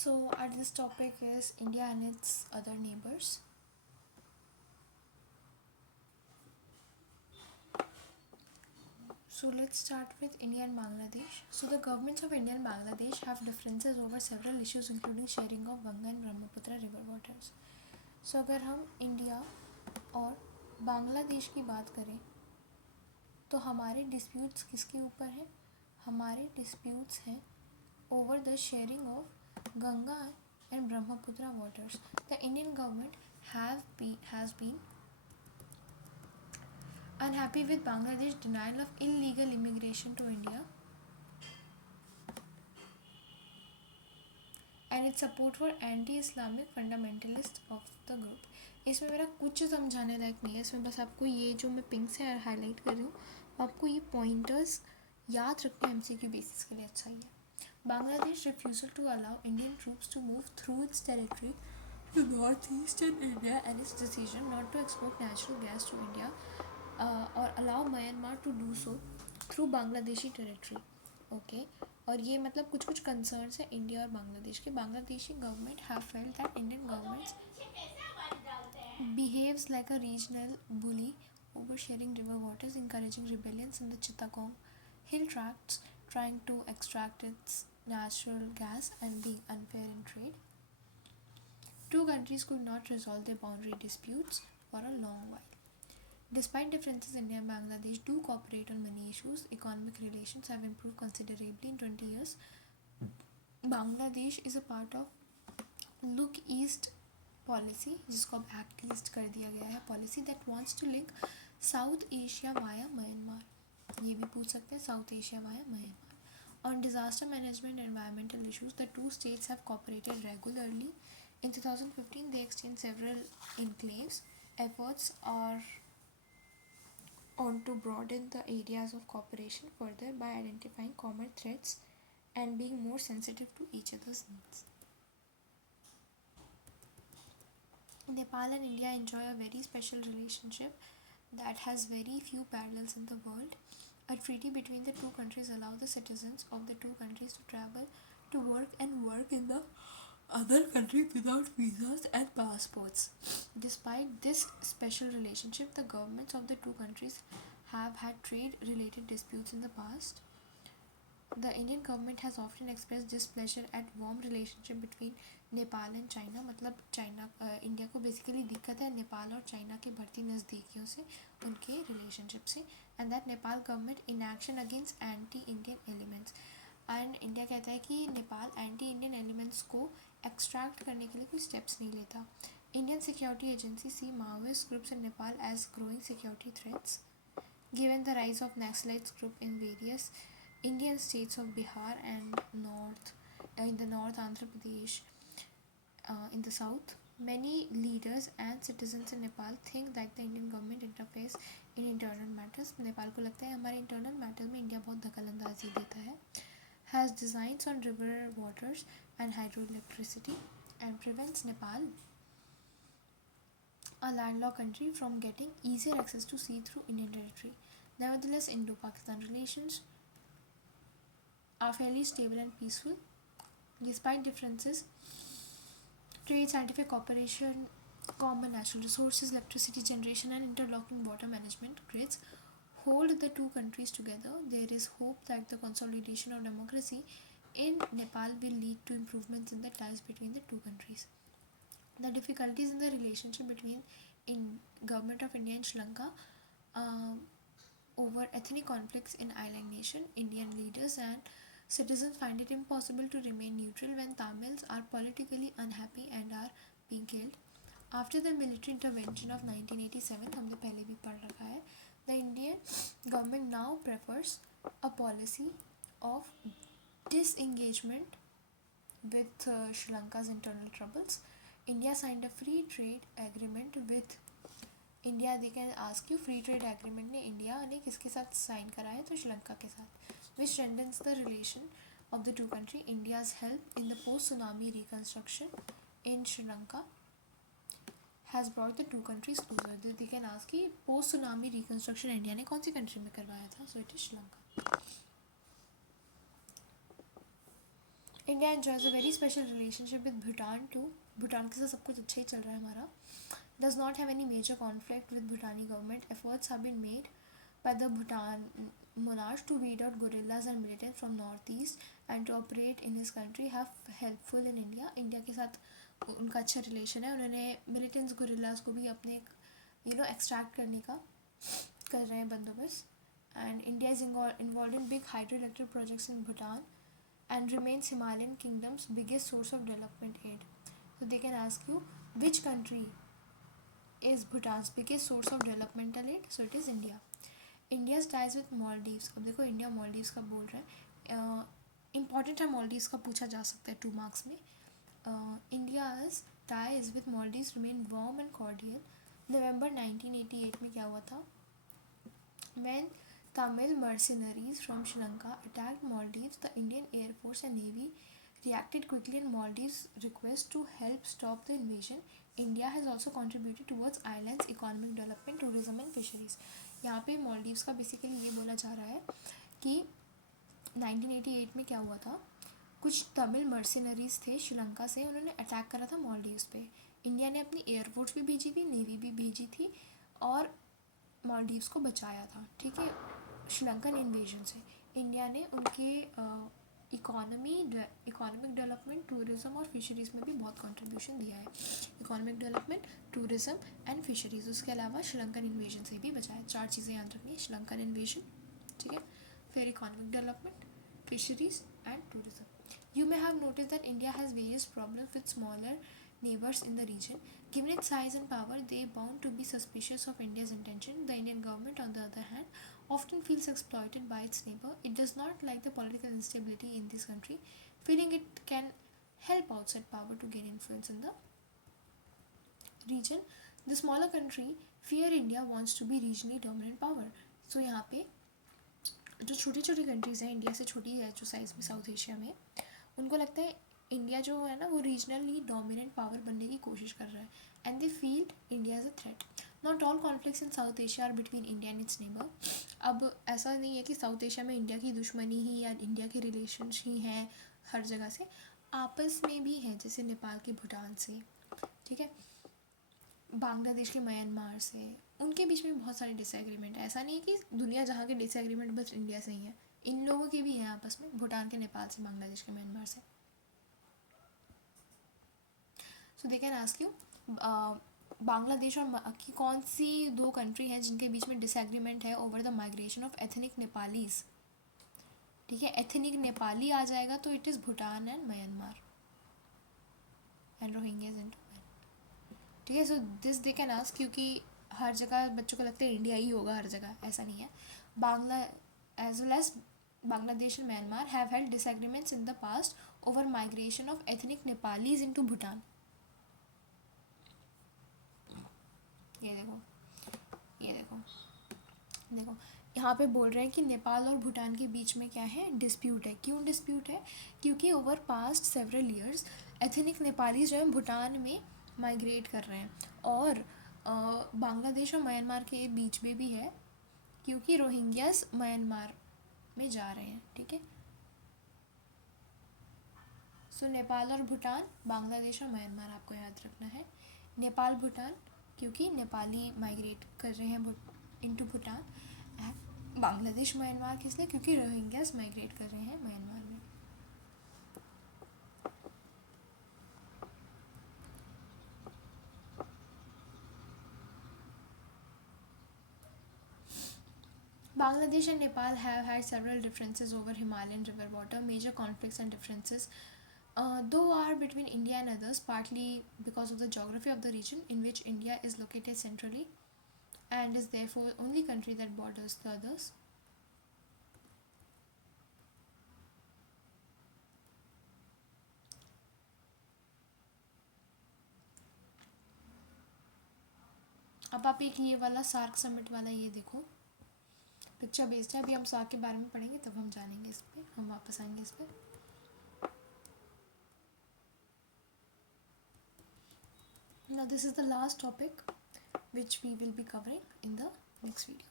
So, our this topic is India and its other neighbors. So, let's start with India and Bangladesh. So, the governments of India and Bangladesh have differences over several issues, including sharing of Ganga and Brahmaputra river waters. So, अगर हम India और बांग्लादेश की बात करें तो हमारे disputes किसके ऊपर हैं? हमारे डिस्प्यूट्स हैं over the sharing of Ganga and Brahmaputra waters. The Indian government has been unhappy with Bangladesh denial of illegal immigration to India and its support for anti-Islamic fundamentalists of the group. इसमें मेरा कुछ समझाने लायक नहीं है, इसमें बस आपको ये जो मैं पिंक से हाईलाइट कर रही हूँ आपको ये पॉइंटर्स याद रखना MCQ बेसिस के लिए अच्छा ही है. Bangladesh refusal to allow Indian troops to move through its territory to northeastern India and its decision not to export natural gas to India or allow Myanmar to do so through Bangladeshi territory. Okay. और ये मतलब कुछ कुछ concerns है India और बांग्लादेश के. Bangladeshi government have felt that Indian government behaves like a regional bully, oversharing river waters, encouraging rebellions in the Chittagong hill tracts, trying to extract its natural gas, and being unfair in trade. Two countries could not resolve their boundary disputes for a long while. Despite differences, India and Bangladesh do cooperate on many issues. Economic relations have improved considerably in 20 years. Bangladesh is a part of Look East policy, जिसको अब act east कर दिया गया है, policy that wants to link South Asia via Myanmar. ये भी पूछ सकते हैं, South Asia via Myanmar. On disaster management and environmental issues, the two states have cooperated regularly. In 2015, they exchanged several enclaves. Efforts are on to broaden the areas of cooperation further by identifying common threats and being more sensitive to each other's needs. Nepal and India enjoy a very special relationship that has very few parallels in the world. A treaty between the two countries allows the citizens of the two countries to travel to work in the other country without visas and passports. Despite this special relationship, the governments of the two countries have had trade related disputes in the past. The Indian government has often expressed displeasure at warm relationship between Nepal and China. मतलब China India को basically दिक्कत है नेपाल और China की बढ़ती नज़दीकियों से, उनके relationship से, and that Nepal government in action against anti Indian elements. And India कहता है कि नेपाल एंटी इंडियन एलिमेंट्स को एक्सट्रैक्ट करने के लिए कोई स्टेप्स नहीं लेता. Indian security agency see Maoist groups in Nepal as growing security threats. Given the rise of Naxalites group in various Indian states of Bihar and in the north Andhra Pradesh, in the south, many leaders and citizens in Nepal think that the Indian government interferes in internal matters. Nepal को लगता है हमारे internal matters में India बहुत दखलंदाजी देता है. Has designs on river waters and hydroelectricity and prevents Nepal, a landlocked country, from getting easier access to sea through Indian territory. Nevertheless, Indo-Pakistan relations are fairly stable and peaceful. Despite differences, trade, scientific cooperation, common natural resources, electricity generation, and interlocking water management grids hold the two countries together. There is hope that the consolidation of democracy in Nepal will lead to improvements in the ties between the two countries. The difficulties in the relationship between government of India and Sri Lanka over ethnic conflicts in island nation. Indian leaders and citizens find it impossible to remain neutral when Tamils are politically unhappy and are being killed. After the military intervention of 1987, हमने पहले भी पढ़ रखा है, the Indian government now prefers a policy of disengagement with Sri Lanka's internal troubles. India signed a free trade agreement with India. They can ask you free trade agreement ने India ने किसके साथ साइन करा है? तो श्रीलंका के साथ. Which strengthens the relation of the two country. India's help in the post tsunami reconstruction in Sri Lanka has brought the two countries closer. They can ask कि पोस्ट सुनामी रिकन्स्ट्रक्शन इंडिया ने कौन सी कंट्री में करवाया था? So it is Sri Lanka. In India enjoys a very special relationship with Bhutan too. Bhutan के साथ सब कुछ अच्छा ही चल रहा है हमारा. Does not have any major conflict with Bhutani government. Efforts have been made by the Bhutan monarch to weed out guerrillas and militants from northeast and to operate in his country. Have helpful in India. India के साथ उनका अच्छा relation है. उन्होंने militants गुरिल्लास को भी अपने extract करने का कर रहे हैं बंदोबस्त. And India is involved in big hydroelectric projects in Bhutan and remains Himalayan kingdom's biggest source of development aid. So they can ask you, which country is Bhutan's biggest source of developmental aid? So it is India. India's ties with Maldives. अब देखो India Maldives का बोल रहा है. Important है मालदीव्स का, पूछा जा सकता है 2 मार्क्स में. India's ties with Maldives remain warm and cordial. November 1988 में क्या हुआ था? When Tamil mercenaries from Sri Lanka attacked Maldives, the Indian Air Force and Navy reacted quickly in Maldives' request to help stop the invasion. India has also contributed towards island's economic development, tourism and fisheries. यहाँ पे मालदीव्स का basically ये बोला जा रहा है कि 1988 में क्या हुआ था, कुछ तमिल मर्सिनरीज थे श्रीलंका से, उन्होंने अटैक करा था मालदीव्स पे. इंडिया ने अपनी एयरफोर्स भी भेजी थी, नेवी भी भेजी थी और मालदीव्स को बचाया था. ठीक है, श्रीलंकन इन्वेजन से. इंडिया ने उनके इकोनॉमिक डेवलपमेंट, टूरिज़म और फिशरीज़ में भी बहुत कंट्रीब्यूशन दिया है. Economic development, tourism and fisheries. उसके अलावा श्रीलंकन इन्वेजन से भी बचाया. 4 चीज़ें याद रखनी है. श्रीलंकन इन्वेजन, ठीक है, फिर economic development, fisheries and tourism. You may have noticed that India has various problems with smaller neighbors in the region. Given its size and power, they are bound to be suspicious of India's intention. The Indian government, on the other hand, often feels exploited by its neighbor. It does not like the political instability in this country, feeling it can help outside power to gain influence in the region. The smaller country fear India wants to be regionally dominant power. So यहाँ पे जो छोटी छोटी countries हैं, India से छोटी है जो साइज़ में साउथ एशिया में, उनको लगता है इंडिया जो है ना वो रीजनली डोमिनेंट पावर बनने की कोशिश कर रहा है. And they feel India as a threat. Not all conflicts in South Asia are between India and its neighbour. अब ऐसा नहीं है कि साउथ एशिया में इंडिया की दुश्मनी ही या इंडिया के रिलेशंस ही हैं हर जगह से. आपस में भी हैं, जैसे नेपाल के भूटान से, ठीक है, बांग्लादेश के म्यांमार से, उनके बीच में बहुत सारे डिसएग्रीमेंट है. ऐसा नहीं है कि दुनिया जहाँ के डिसएग्रीमेंट बस इंडिया से ही है, इन लोगों के भी हैं आपस में, भूटान के, नेपाल से, बांग्लादेश के, म्यांमार से. So they can ask you Bangladesh और की कौन सी 2 कंट्री हैं जिनके बीच में डिसएग्रीमेंट है over the migration of ethnic Nepalese. ठीक है, एथनिक नेपाली आ जाएगा तो it is Bhutan and Myanmar and Rohingyas in. ठीक है, so this they can ask, क्योंकि हर जगह बच्चों को लगता है इंडिया ही होगा हर जगह, ऐसा नहीं है. Bangla as well as Bangladesh and Myanmar have held disagreements in the past over migration of ethnic Nepalis into Bhutan. ये देखो यहाँ पे बोल रहे हैं कि नेपाल और भूटान के बीच में क्या है, डिस्प्यूट है. क्यों डिस्प्यूट है? क्योंकि over past several years ethnic Nepali जो है भूटान में माइग्रेट कर रहे हैं, और बांग्लादेश और म्यांमार के बीच में भी है क्योंकि रोहिंग्यास म्यांमार में जा रहे हैं. ठीक है, सो नेपाल और भूटान, बांग्लादेश और म्यांमार आपको याद रखना है. नेपाल भूटान क्योंकि नेपाली माइग्रेट कर रहे हैं इनटू भूटान. बांग्लादेश म्यांमार किस लिए? क्योंकि रोहिंग्यास माइग्रेट कर रहे हैं म्यांमार में. Bangladesh and Nepal have had several differences over Himalayan river water. Major conflicts and differences, though, are between India and others, partly because of the geography of the region in which India is located centrally and is therefore only country that borders the others. अब आप एक ये वाला SAARC summit वाला ये देखो, picture based है. अभी हम सार्क के बारे में पढ़ेंगे तब हम जानेंगे इस पर, हम वापस आएंगे इस पर. Now this is the last topic which we will be covering in the next video.